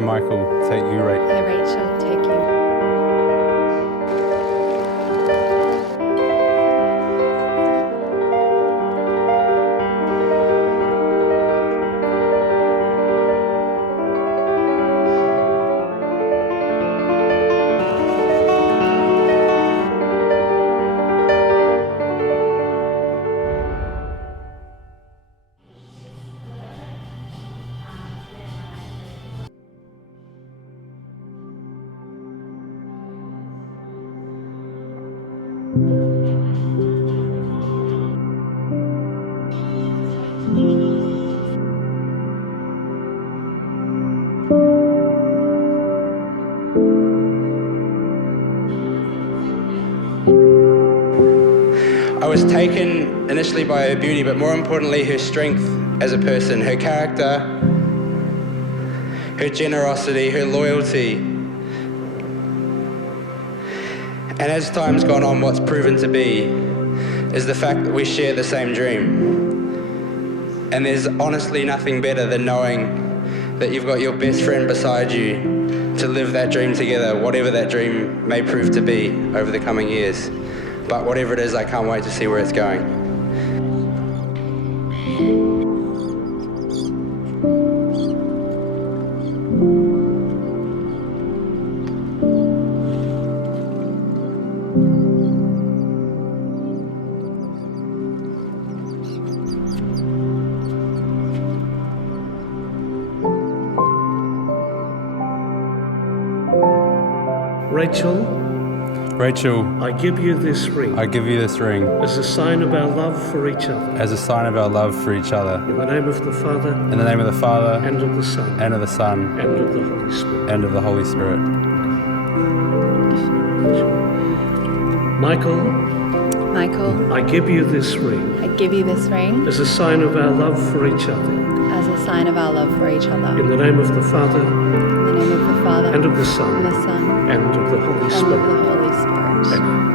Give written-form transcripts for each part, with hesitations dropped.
Michael, take you, Rachel. Hey Rachel, take you. I was taken initially by her beauty, but more importantly, her strength as a person, her character, her generosity, her loyalty. And as time's gone on, what's proven to be is the fact that we share the same dream. And there's honestly nothing better than knowing that you've got your best friend beside you to live that dream together, whatever that dream may prove to be over the coming years. But whatever it is, I can't wait to see where it's going. Rachel, I give you this ring I give you this ring as a sign of our love for each other. as a sign of our love for each other. In the name of the Father, In the name of the Father, and of the Son, and of the Son, and of the Holy Spirit. and of the Holy Spirit. Michael, I give you this ring I give you this ring as a sign of our love for each other. as a sign of our love for each other. In the name of the Father, In the name of the Father, and of the Son, and the Son, and of the Holy and of Spirit. the Holy Spirit. Amen.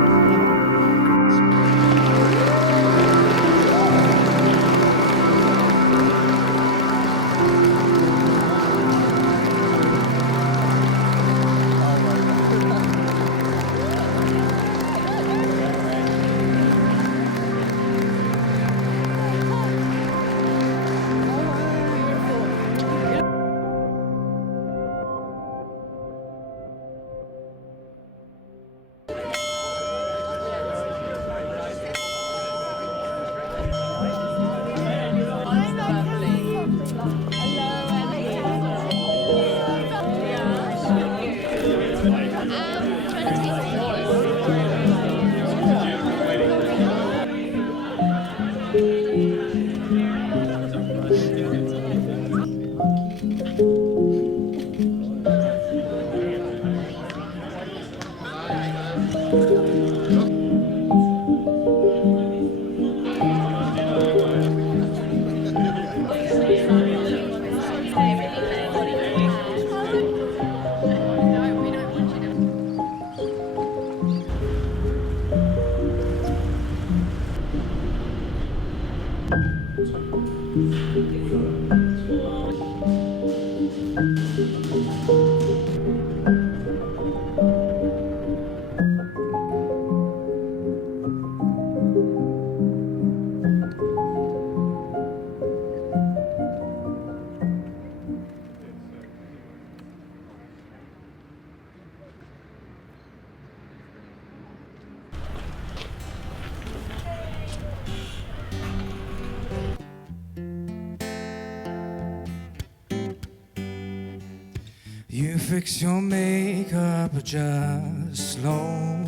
You fix your makeup just slow.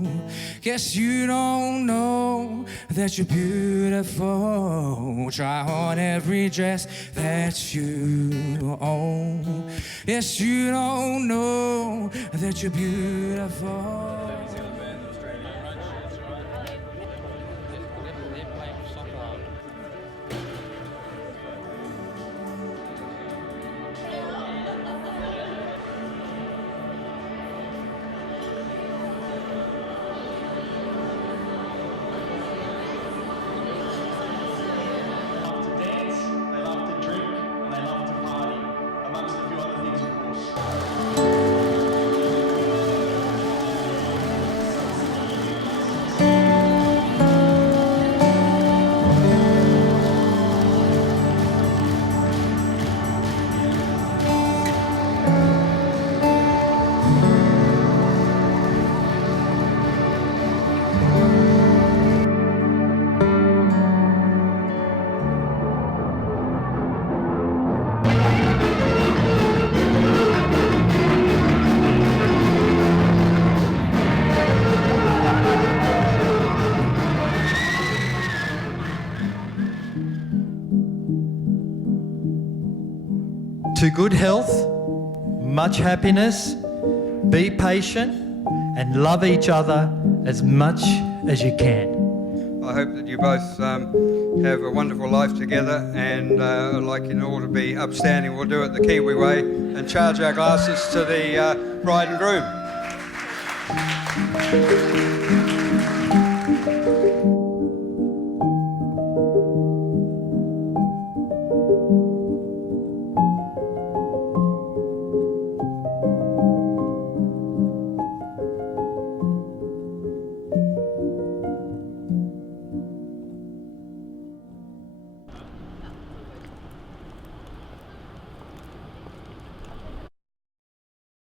Guess you don't know that you're beautiful. Try on every dress that you own. Yes, you don't know that you're beautiful. to good health, much happiness, be patient, and love each other as much as you can. I hope that you both have a wonderful life together, and I'd like you all to be upstanding. We'll do it the Kiwi way and charge our glasses to the bride and groom.